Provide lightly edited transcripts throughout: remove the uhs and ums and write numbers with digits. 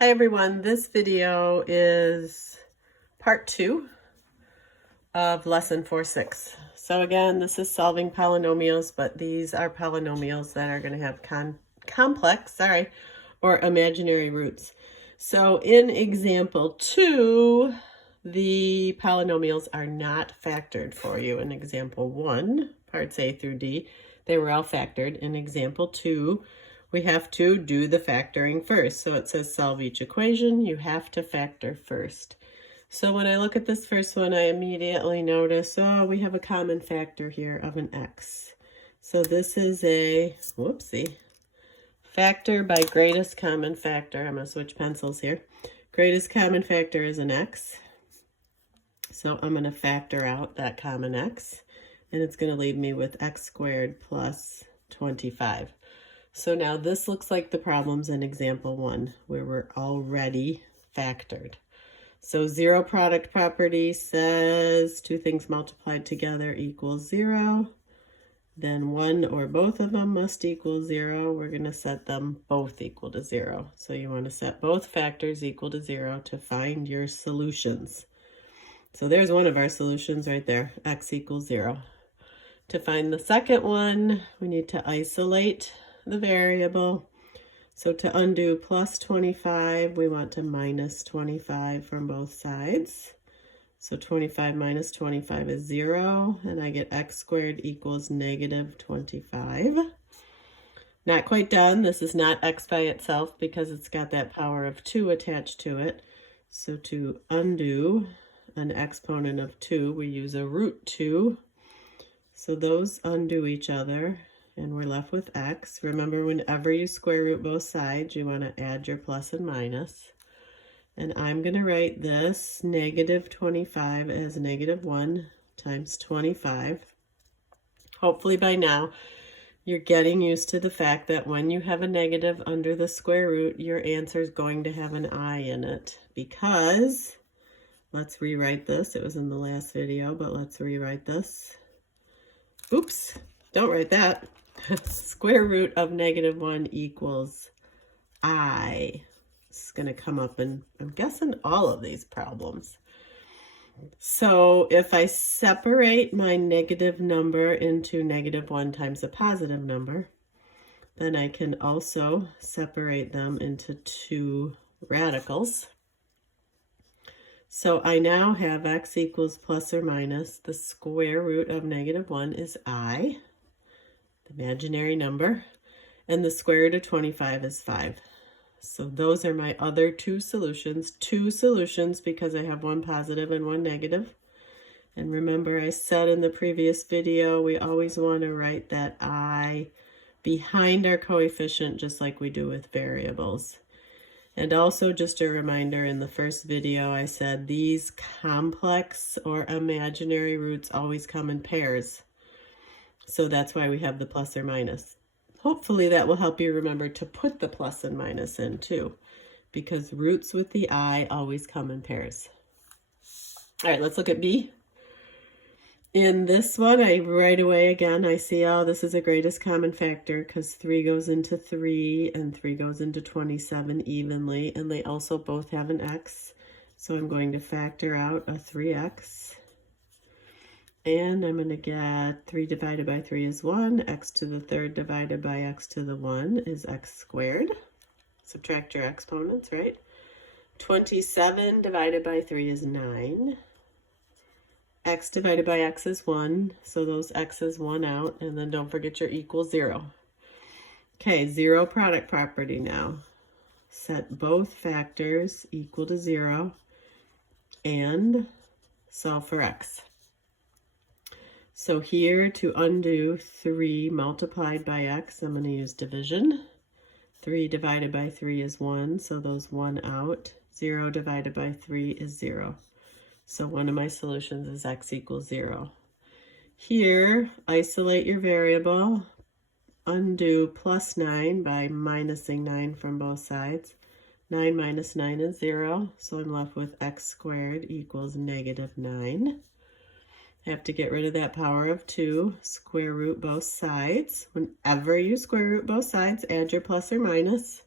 Hi everyone, this video is part 2 of lesson 4.6. So again, this is solving polynomials, but these are polynomials that are going to have complex or imaginary roots. So in example 2, the polynomials are not factored for you. In example 1, parts A through D, they were all factored. In example 2, we have to do the factoring first. So it says solve each equation. You have to factor first. So when I look at this first one, I immediately notice, oh, we have a common factor here of an x. So this is a, whoopsie, factor by greatest common factor. I'm going to switch pencils here. Greatest common factor is an x. So I'm going to factor out that common x. And it's going to leave me with x squared plus 25. So now this looks like the problems in example 1 where we're already factored. So zero product property says two things multiplied together equals 0. Then one or both of them must equal 0. We're going to set them both equal to 0. So you want to set both factors equal to 0 to find your solutions. So there's one of our solutions right there, x equals 0. To find the second one, we need to isolate the variable. So to undo plus 25, we want to minus 25 from both sides. So 25 minus 25 is 0, and I get x squared equals negative 25. Not quite done. This is not x by itself because it's got that power of 2 attached to it. So to undo an exponent of 2, we use a root 2. So those undo each other. And we're left with x. Remember, whenever you square root both sides, you want to add your plus and minus. And I'm going to write this negative 25 as negative 1 times 25. Hopefully by now, you're getting used to the fact that when you have a negative under the square root, your answer is going to have an I in it. Because, let's rewrite this. It was in the last video, but let's rewrite this. Oops, don't write that. Square root of negative 1 equals I. It's going to come up in, I'm guessing, all of these problems. So if I separate my negative number into negative 1 times a positive number, then I can also separate them into two radicals. So I now have x equals plus or minus the square root of negative 1 is I, the imaginary number, and the square root of 25 is 5. So those are my other two solutions because I have one positive and one negative. And remember, I said in the previous video, we always want to write that I behind our coefficient just like we do with variables. And also just a reminder, in the first video I said these complex or imaginary roots always come in pairs. So that's why we have the plus or minus. Hopefully that will help you remember to put the plus and minus in too, because roots with the I always come in pairs. All right, let's look at B. In this one, right away again, I see, oh, this is a greatest common factor because 3 goes into 3 and 3 goes into 27 evenly, and they also both have an x. So I'm going to factor out a 3x. And I'm going to get 3 divided by 3 is 1. X to the third divided by x to the 1 is x squared. Subtract your exponents, right? 27 divided by 3 is 9. X divided by x is 1. So those x's 1 out. And then don't forget your equal 0. Okay, zero product property now. Set both factors equal to 0 and solve for x. So here, to undo 3 multiplied by x, I'm going to use division. 3 divided by 3 is 1, so those 1 out. 0 divided by 3 is 0. So one of my solutions is x equals 0. Here, isolate your variable. Undo plus 9 by minusing 9 from both sides. 9 minus 9 is 0, so I'm left with x squared equals negative 9. I have to get rid of that power of 2, square root both sides. Whenever you square root both sides, add your plus or minus.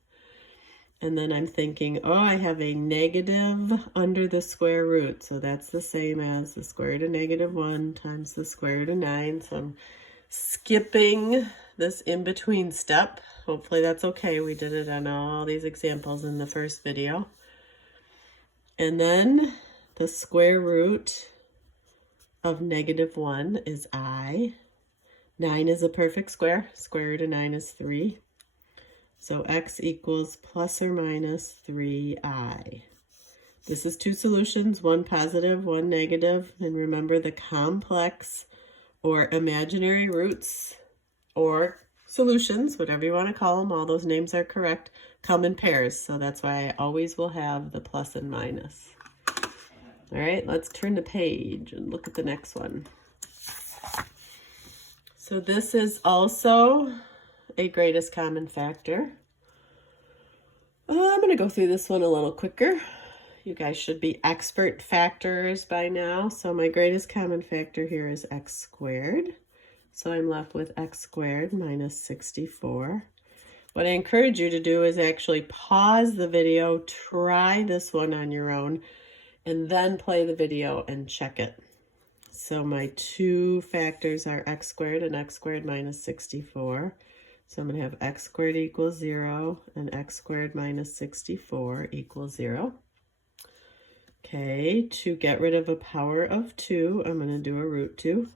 And then I'm thinking, oh, I have a negative under the square root. So that's the same as the square root of -1 times the square root of 9. So I'm skipping this in-between step. Hopefully that's okay. We did it on all these examples in the first video. And then the square root of -1 is I. 9 is a perfect square. Square root of 9 is 3. So x equals plus or minus 3i. This is two solutions, one positive, one negative. And remember, the complex or imaginary roots or solutions, whatever you want to call them, all those names are correct, come in pairs. So that's why I always will have the plus and minus. All right, let's turn the page and look at the next one. So this is also a greatest common factor. I'm going to go through this one a little quicker. You guys should be expert factors by now. So my greatest common factor here is x squared. So I'm left with x squared minus 64. What I encourage you to do is actually pause the video, try this one on your own, and then play the video and check it. So my two factors are x squared and x squared minus 64. So I'm going to have x squared equals 0 and x squared minus 64 equals 0. Okay, to get rid of a power of 2, I'm going to do a root 2.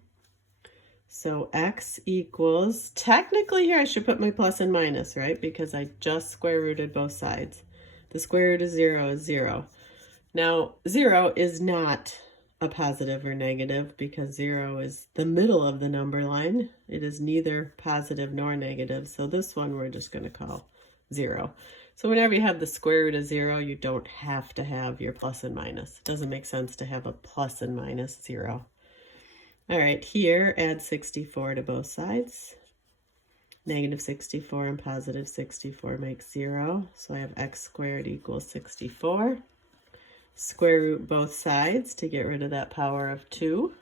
So x equals, technically here I should put my plus and minus, right? Because I just square rooted both sides. The square root of 0 is 0. Now, 0 is not a positive or negative because 0 is the middle of the number line. It is neither positive nor negative. So this one we're just going to call 0. So whenever you have the square root of 0, you don't have to have your plus and minus. It doesn't make sense to have a plus and minus 0. All right, here add 64 to both sides. Negative 64 and positive 64 makes 0. So I have x squared equals 64. Square root both sides to get rid of that power of 2.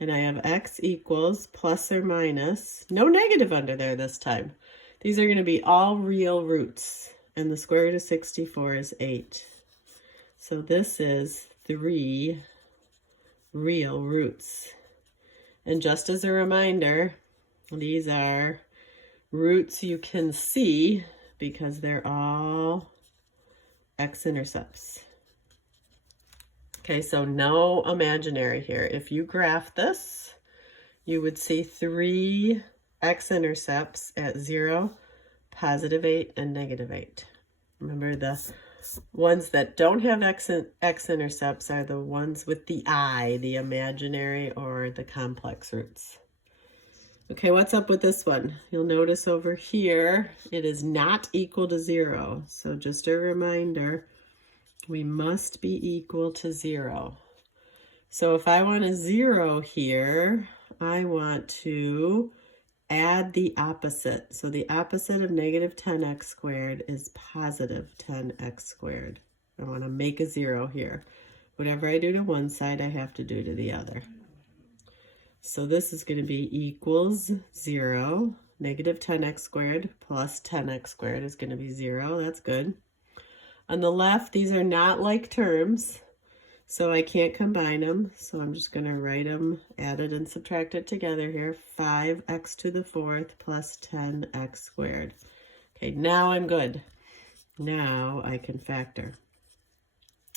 And I have x equals plus or minus, no negative under there this time. These are going to be all real roots. And the square root of 64 is 8. So this is 3 real roots. And just as a reminder, these are roots you can see because they're all x-intercepts. Okay, so no imaginary here. If you graph this, you would see 3 x-intercepts at 0, positive 8, and negative 8. Remember, the ones that don't have x-intercepts are the ones with the I, the imaginary or the complex roots. Okay, what's up with this one? You'll notice over here, it is not equal to 0. So just a reminder, we must be equal to 0. So if I want a 0 here, I want to add the opposite. So the opposite of negative 10x squared is positive 10x squared. I want to make a 0 here. Whatever I do to one side, I have to do to the other. So this is going to be equals 0. Negative 10x squared plus 10x squared is going to be 0. That's good. On the left, these are not like terms, so I can't combine them. So I'm just going to write them, add it and subtract it together here. 5x to the 4th plus 10x squared. Okay, now I'm good. Now I can factor.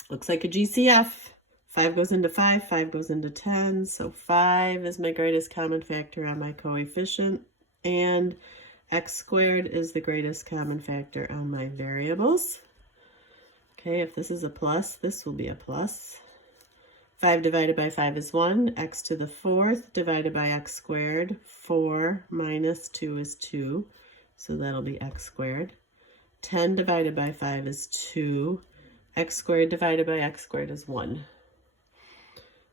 Looks like a GCF. 5 goes into 5, 5 goes into 10. So 5 is my greatest common factor on my coefficient. And x squared is the greatest common factor on my variables. Okay, if this is a plus, this will be a plus. 5 divided by 5 is 1. X to the 4th divided by x squared. 4 minus 2 is 2. So that'll be x squared. 10 divided by 5 is 2. X squared divided by x squared is 1.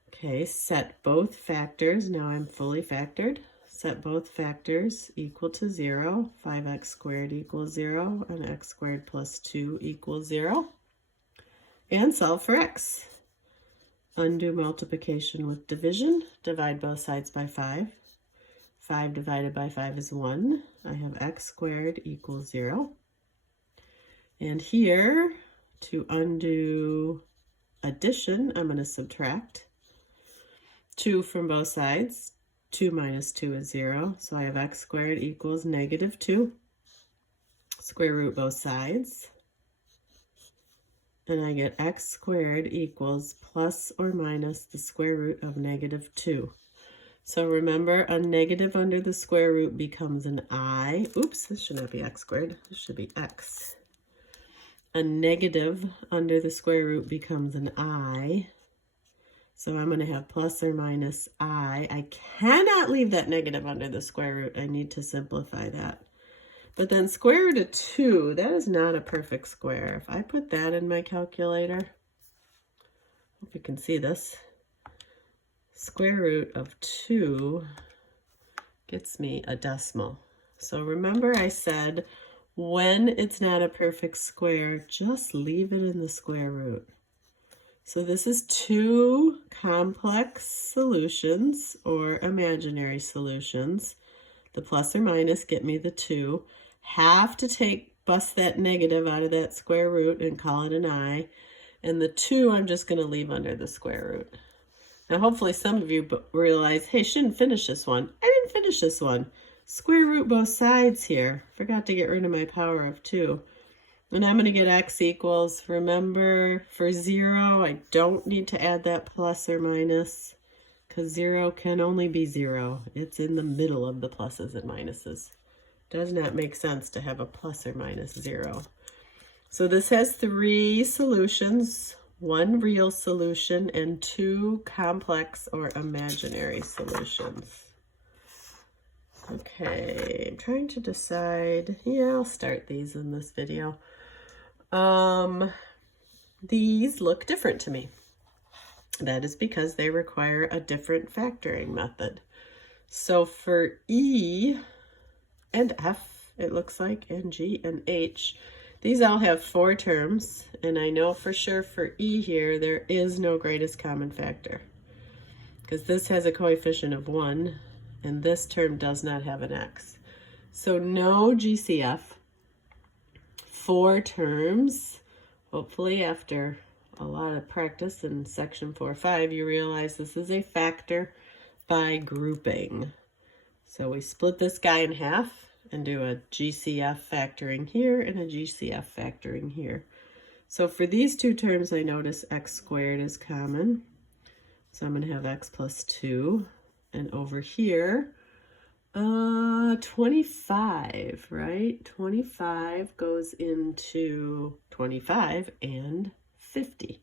Okay, set both factors. Now I'm fully factored. Set both factors equal to 0. 5x squared equals 0. And x squared plus 2 equals 0. And solve for x. Undo multiplication with division. Divide both sides by 5. 5 divided by 5 is 1. I have x squared equals 0. And here, to undo addition, I'm going to subtract 2 from both sides. 2 minus 2 is 0, so I have x squared equals negative 2. Square root both sides. And I get x squared equals plus or minus the square root of negative 2. So remember, a negative under the square root becomes an I. Oops, this should not be x squared. This should be x. A negative under the square root becomes an I. So I'm going to have plus or minus I. I cannot leave that negative under the square root. I need to simplify that. But then square root of 2, that is not a perfect square. If I put that in my calculator, hope you can see this. Square root of 2 gets me a decimal. So remember I said when it's not a perfect square, just leave it in the square root. So this is 2 complex solutions or imaginary solutions. The plus or minus get me the 2. Have to bust that negative out of that square root and call it an I. And the 2 I'm just going to leave under the square root. Now hopefully some of you realize, hey, shouldn't finish this one. I didn't finish this one. Square root both sides here. Forgot to get rid of my power of 2. And I'm going to get x equals, remember, for 0, I don't need to add that plus or minus, because 0 can only be 0. It's in the middle of the pluses and minuses. Does not make sense to have a plus or minus 0. So this has 3 solutions, 1 real solution, and 2 complex or imaginary solutions. Okay, I'm trying to decide. Yeah, I'll start these in this video. These look different to me. That is because they require a different factoring method. So for E and F, it looks like, and G and H, these all have 4 terms, and I know for sure for E here, there is no greatest common factor, because this has a coefficient of 1, and this term does not have an x. So no GCF, 4 terms. Hopefully after a lot of practice in section 4.5, you realize this is a factor by grouping. So we split this guy in half and do a GCF factoring here and a GCF factoring here. So for these 2 terms, I notice x squared is common. So I'm going to have x plus 2. And over here, 25, right? 25 goes into 25 and 50.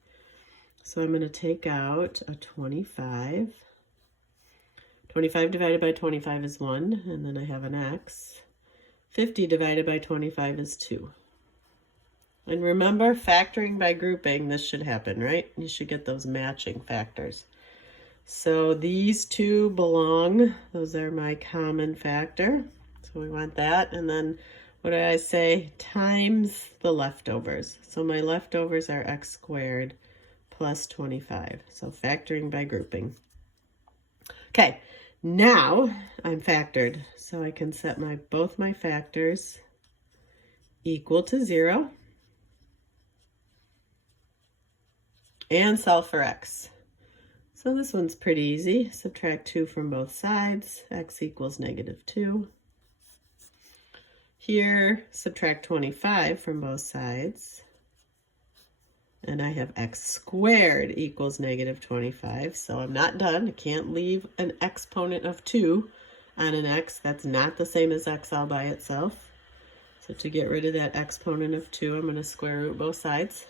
So I'm going to take out a 25. 25 divided by 25 is 1, and then I have an x. 50 divided by 25 is 2. And remember, factoring by grouping, this should happen, right? You should get those matching factors. So these 2 belong. Those are my common factor. So we want that. And then what did I say? Times the leftovers. So my leftovers are x squared plus 25. So factoring by grouping. Okay, now I'm factored. So I can set both my factors equal to 0 and solve for x. So this one's pretty easy. Subtract 2 from both sides. X equals negative 2. Here, subtract 25 from both sides. And I have x squared equals negative 25. So I'm not done. I can't leave an exponent of 2 on an x. That's not the same as x all by itself. So to get rid of that exponent of 2, I'm going to square root both sides.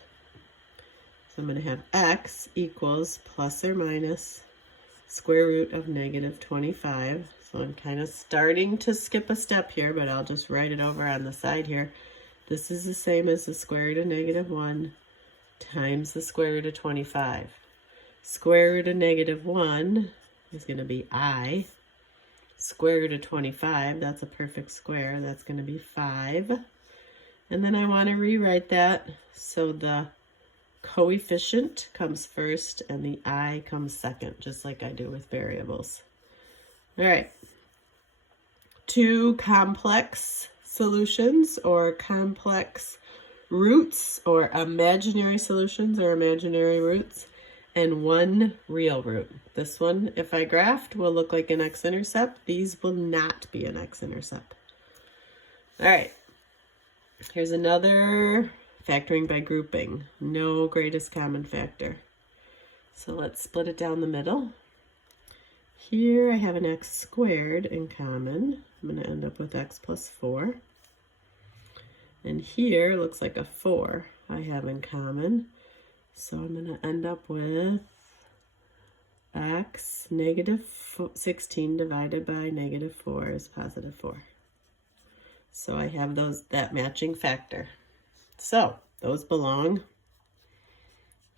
So I'm going to have x equals plus or minus square root of negative 25. So I'm kind of starting to skip a step here, but I'll just write it over on the side here. This is the same as the square root of negative 1 times the square root of 25. Square root of negative 1 is going to be I. Square root of 25, that's a perfect square. That's going to be 5. And then I want to rewrite that so the coefficient comes first and the I comes second, just like I do with variables. All right. 2 complex solutions or complex roots or imaginary solutions or imaginary roots, and 1 real root. This one, if I graphed, will look like an x-intercept. These will not be an x-intercept. All right, here's another factoring by grouping. No greatest common factor. So let's split it down the middle. Here I have an x squared in common. I'm going to end up with x plus 4. And here looks like a 4 I have in common. So I'm going to end up with x negative 16 divided by negative 4 is positive 4. So I have that matching factor. So those belong.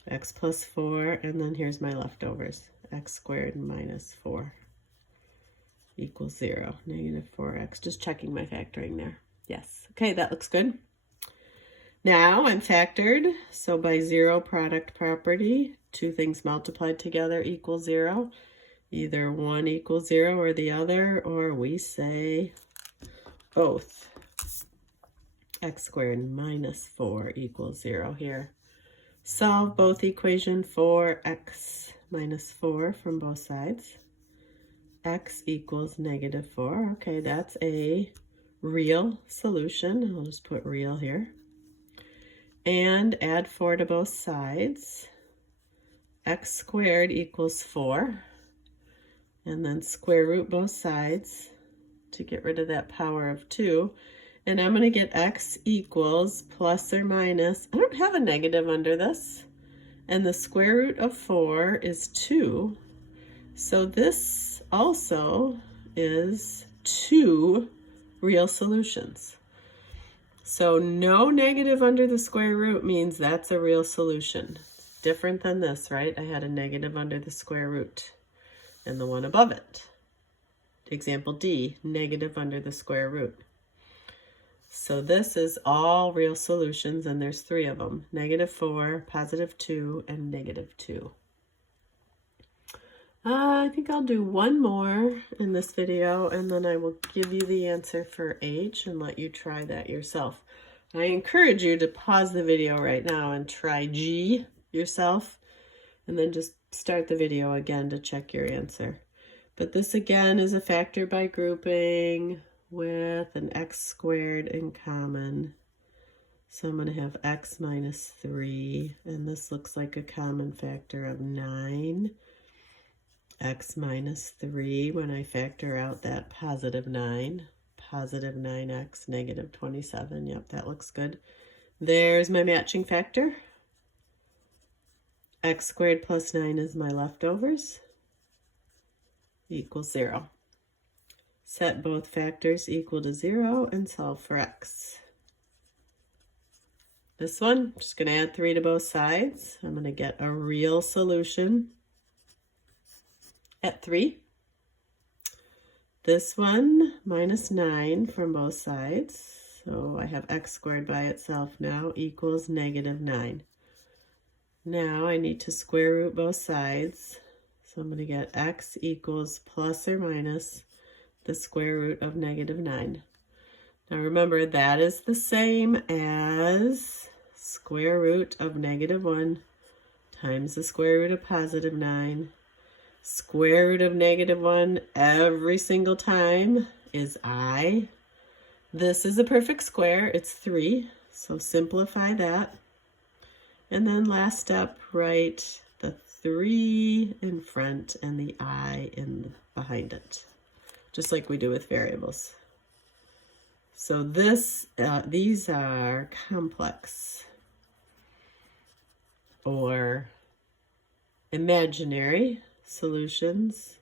X plus 4, and then here's my leftovers. X squared minus 4 equals 0. Negative 4x. Just checking my factoring there. Yes. Okay, that looks good. Now I'm factored. So by 0 product property, 2 things multiplied together equal 0. Either one equals 0 or the other, or we say both. X squared minus 4 equals 0 here. Solve both equation for x minus 4 from both sides. X equals negative 4. Okay, that's a real solution. I'll just put real here. And add 4 to both sides. X squared equals 4. And then square root both sides to get rid of that power of 2. And I'm going to get x equals plus or minus. I don't have a negative under this. And the square root of 4 is 2. So this also is 2 real solutions. So no negative under the square root means that's a real solution. It's different than this, right? I had a negative under the square root and the one above it. Example D, negative under the square root. So this is all real solutions, and there's 3 of them. Negative 4, positive 2, and negative 2. I think I'll do one more in this video, and then I will give you the answer for H and let you try that yourself. I encourage you to pause the video right now and try G yourself, and then just start the video again to check your answer. But this again is a factor by grouping with an x squared in common. So I'm going to have x minus 3, and this looks like a common factor of 9. X minus 3 when I factor out that positive 9. Positive 9x, negative 27. Yep, that looks good. There's my matching factor. X squared plus 9 is my leftovers. Equals 0. Set both factors equal to 0 and solve for x. This one, I'm just going to add 3 to both sides. I'm going to get a real solution at 3. This one, minus 9 from both sides. So I have x squared by itself now equals negative 9. Now I need to square root both sides. So I'm going to get x equals plus or minus the square root of negative 9. Now remember, that is the same as square root of negative 1 times the square root of positive 9. Square root of negative 1 every single time is I. This is a perfect square. It's 3. So simplify that. And then last step, write the 3 in front and the I behind it, just like we do with variables. So these are complex or imaginary solutions,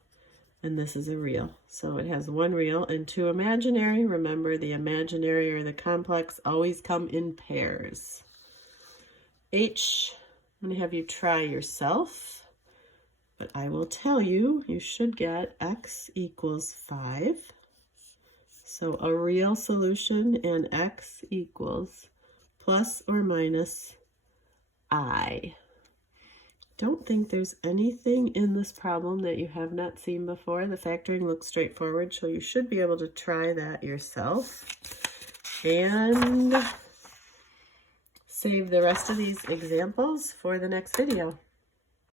and this is a real. So it has 1 real and 2 imaginary. Remember, the imaginary or the complex always come in pairs. H, I'm going to have you try yourself, but I will tell you, you should get x equals 5. So a real solution, and x equals plus or minus I. Don't think there's anything in this problem that you have not seen before. The factoring looks straightforward, so you should be able to try that yourself and save the rest of these examples for the next video.